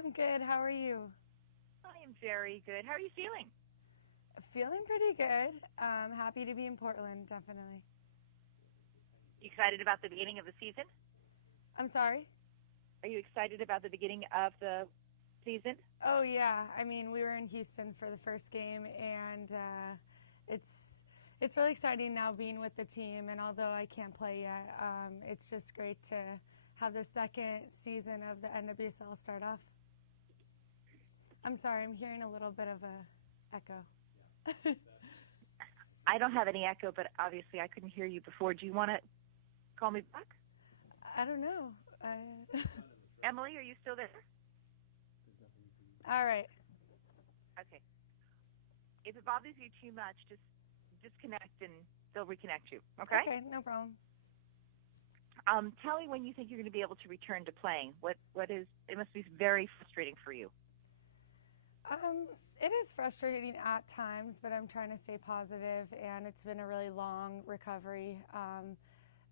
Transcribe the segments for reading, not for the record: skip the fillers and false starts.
I'm good. How are you? I am very good. How are you feeling? Feeling pretty good. Happy to be in Portland, definitely. You excited about the beginning of the season? I'm sorry? Are you excited about the beginning of the season? Oh, yeah. I mean, we were in Houston for the first game, and it's really exciting now being with the team. And although I can't play yet, it's just great to have the second season of the NWSL start off. I'm sorry, I'm hearing a little bit of a echo. I don't have any echo, but obviously I couldn't hear you before. Do you want to call me back? I don't know. Emily, are you still there? All right. Okay. If it bothers you too much, just disconnect and they'll reconnect you. Okay? Okay, no problem. Tell me when you think you're going to be able to return to playing. What is? It must be very frustrating for you. It is frustrating at times, but I'm trying to stay positive, and it's been a really long recovery,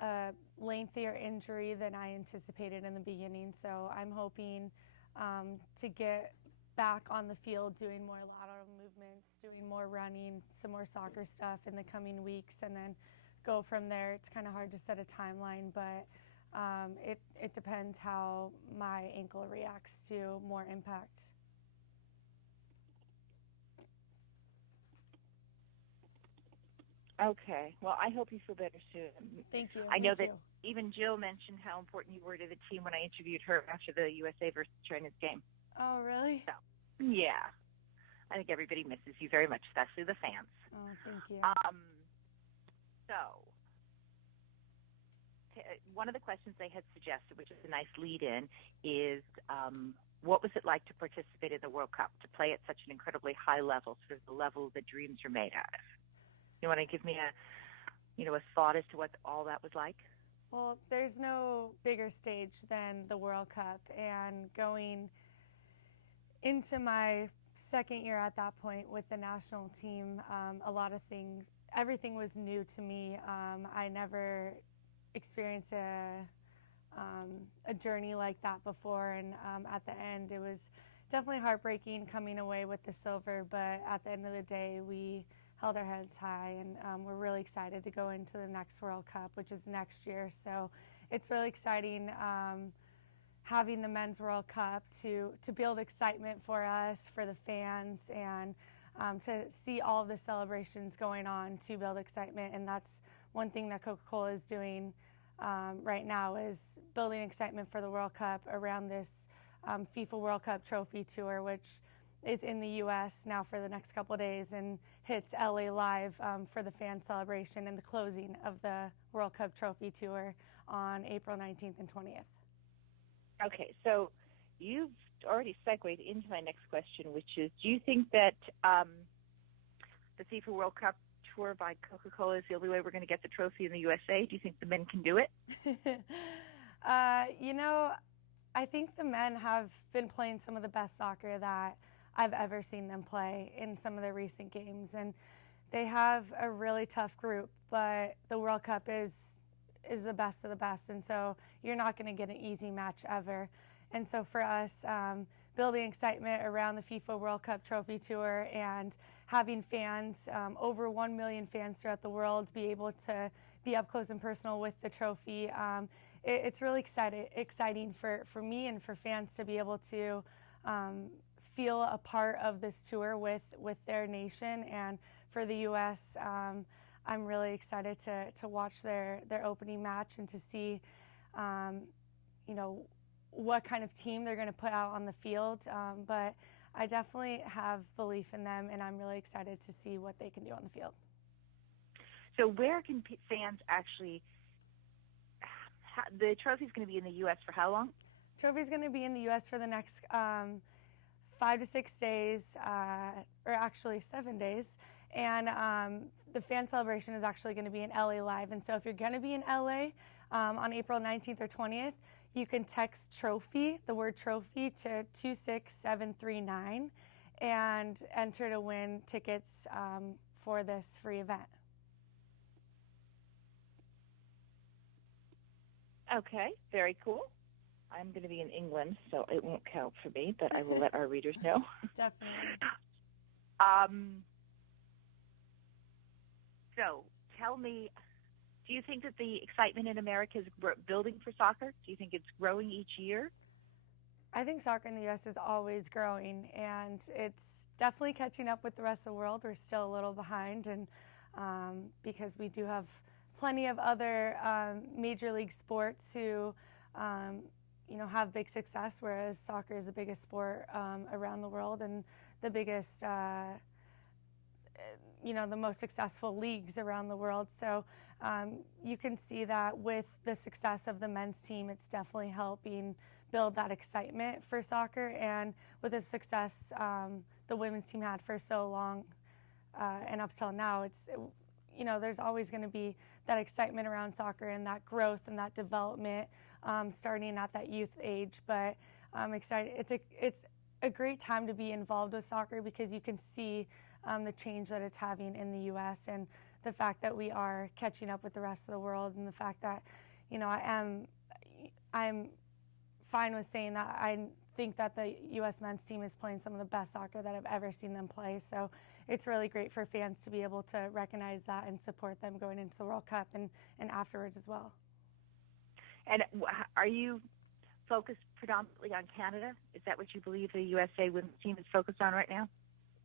a lengthier injury than I anticipated in the beginning. So I'm hoping to get back on the field doing more lateral movements, doing more running, some more soccer stuff in the coming weeks, and then go from there. It's kind of hard to set a timeline, but it depends how my ankle reacts to more impact. Okay. Well, I hope you feel better soon. Thank you. I know Me that too. even Jill mentioned how important you were to the team when I interviewed her after the USA versus China's game. Oh, really? So, yeah. I think everybody misses you very much, especially the fans. Oh, thank you. One of the questions they had suggested, which is a nice lead-in, is what was it like to participate in the World Cup, to play at such an incredibly high level, sort of the level that dreams are made out of? You want to give me a thought as to what all that was like? Well, there's no bigger stage than the World Cup, and going into my second year at that point with the national team, everything was new to me. I never experienced a journey like that before, and at the end it was definitely heartbreaking coming away with the silver, but at the end of the day we held our heads high, and we're really excited to go into the next World Cup, which is next year. So it's really exciting having the Men's World Cup to build excitement for us, for the fans, and to see all of the celebrations going on to build excitement. And that's one thing that Coca-Cola is doing right now, is building excitement for the World Cup around this FIFA World Cup trophy tour, which is in the U.S. now for the next couple of days and hits LA live for the fan celebration and the closing of the World Cup trophy tour on April 19th and 20th. Okay, so you've already segued into my next question, which is, do you think that the FIFA World Cup tour by Coca-Cola is the only way we're going to get the trophy in the USA? Do you think the men can do it? I think the men have been playing some of the best soccer that I've ever seen them play in some of the recent games, and they have a really tough group, but the World Cup is the best of the best, and so you're not going to get an easy match ever. And so for us, building excitement around the FIFA World Cup trophy tour and having fans, over 1 million fans throughout the world, be able to be up close and personal with the trophy, it's really exciting for me and for fans to be able to feel a part of this tour with their nation. And for the U.S., I'm really excited to watch their opening match and to see, what kind of team they're going to put out on the field. But I definitely have belief in them, and I'm really excited to see what they can do on the field. So where can fans actually – the trophy's going to be in the U.S. for how long? Trophy's going to be in the U.S. for the next 5 to 6 days, or actually 7 days. And the fan celebration is actually going to be in LA live. And so if you're going to be in LA on April 19th or 20th, you can text trophy, the word trophy, to 26739 and enter to win tickets for this free event. Okay, very cool. I'm going to be in England, so it won't count for me, but I will let our readers know. Definitely. So tell me, do you think that the excitement in America is building for soccer? Do you think it's growing each year? I think soccer in the U.S. is always growing, and it's definitely catching up with the rest of the world. We're still a little behind, and because we do have plenty of other major league sports who, have big success, whereas soccer is the biggest sport around the world and the biggest, the most successful leagues around the world. So you can see that with the success of the men's team, it's definitely helping build that excitement for soccer, and with the success the women's team had for so long and up till now, there's always going to be that excitement around soccer and that growth and that development starting at that youth age. But I'm excited. It's a great time to be involved with soccer because you can see the change that it's having in the U.S. and the fact that we are catching up with the rest of the world, and the fact that I'm fine with saying that I think that the U.S. men's team is playing some of the best soccer that I've ever seen them play. So it's really great for fans to be able to recognize that and support them going into the World Cup and afterwards as well. And are you focused predominantly on Canada? Is that what you believe the USA women's team is focused on right now?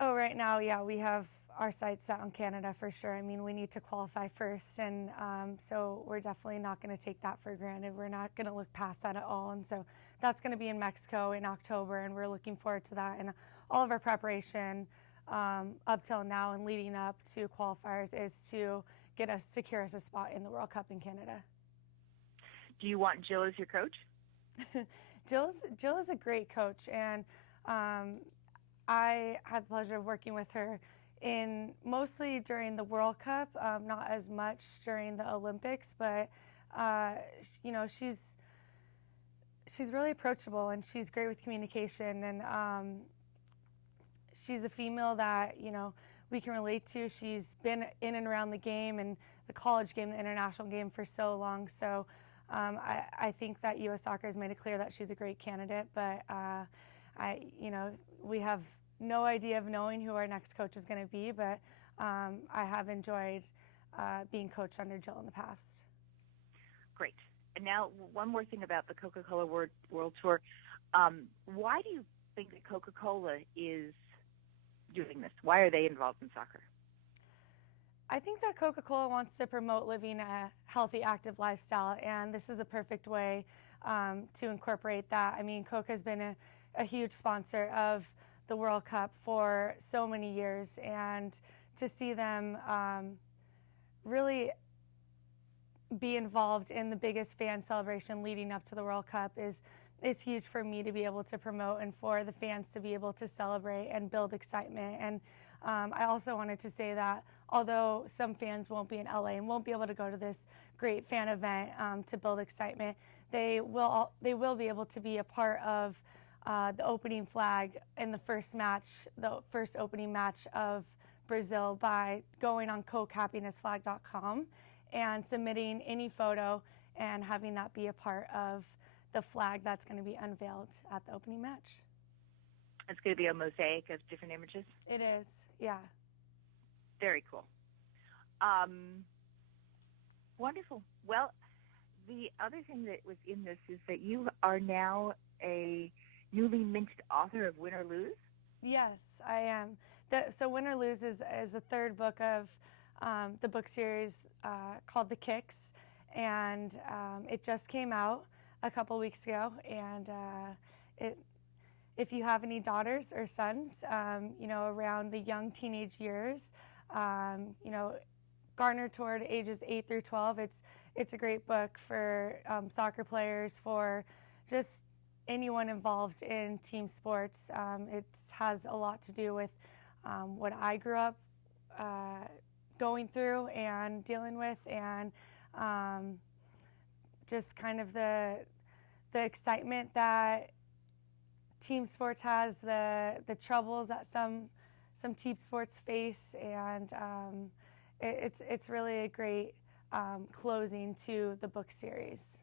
Oh, right now, yeah, we have our sights set on Canada for sure. I mean, we need to qualify first, and so we're definitely not going to take that for granted. We're not going to look past that at all, and so that's going to be in Mexico in October, and we're looking forward to that. And all of our preparation up till now and leading up to qualifiers is to secure us a spot in the World Cup in Canada. Do you want Jill as your coach? Jill is a great coach, and I had the pleasure of working with her mostly during the World Cup, not as much during the Olympics, but she's really approachable, and she's great with communication, and she's a female that we can relate to. She's been in and around the game and the college game, the international game for so long. So I think that U.S. Soccer has made it clear that she's a great candidate, but we have no idea of knowing who our next coach is going to be, but I have enjoyed being coached under Jill in the past. Great. And now one more thing about the Coca-Cola World Tour. Why do you think that Coca-Cola is doing this? Why are they involved in soccer? I think that Coca-Cola wants to promote living a healthy, active lifestyle, and this is a perfect way to incorporate that. I mean, Coke has been a huge sponsor of the World Cup for so many years, and to see them really be involved in the biggest fan celebration leading up to the World Cup is huge for me to be able to promote and for the fans to be able to celebrate and build excitement. And I also wanted to say that although some fans won't be in LA and won't be able to go to this great fan event to build excitement, they will be able to be a part of the opening flag in the first opening match of Brazil by going on cokehappinessflag.com and submitting any photo and having that be a part of the flag that's going to be unveiled at the opening match. It's going to be a mosaic of different images? It is, yeah. Very cool. Wonderful. Well, the other thing that was in this is that you are now a newly minted author of Win or Lose? Yes, I am. So Win or Lose is the third book of the book series called The Kicks, and it just came out a couple weeks ago. And if you have any daughters or sons, around the young teenage years, garnered toward ages 8 through 12, it's a great book for soccer players, for just anyone involved in team sports. It has a lot to do with what I grew up going through and dealing with, and just kind of the excitement that team sports has, the troubles that some team sports face, and it's really a great closing to the book series.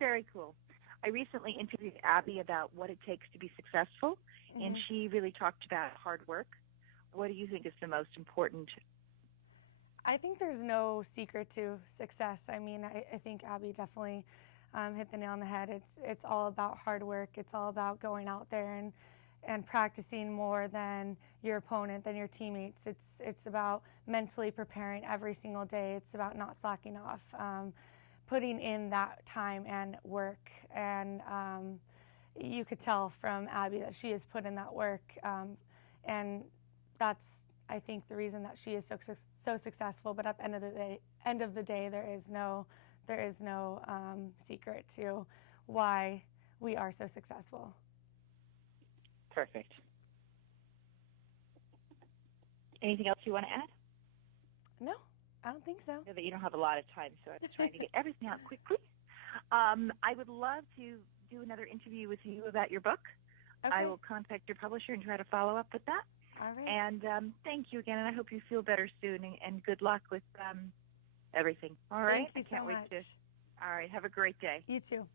Very cool. I recently interviewed Abby about what it takes to be successful, and Mhm. she really talked about hard work. What do you think is the most important? I think there's no secret to success. I mean, I think Abby definitely hit the nail on the head. It's all about hard work. It's all about going out there and practicing more than your opponent, than your teammates. It's about mentally preparing every single day. It's about not slacking off, putting in that time and work. And you could tell from Abby that she has put in that work, and that's, I think, the reason that she is so successful. But at the end of the day, there is no secret to why we are so successful. Perfect. Anything else you want to add? No, I don't think so. I know that you don't have a lot of time, so I'm trying to get everything out quickly. I would love to do another interview with you about your book. Okay. I will contact your publisher and try to follow up with that. All right. And thank you again, and I hope you feel better soon, and good luck with everything. All right? Thank you so much. All right, have a great day. You too.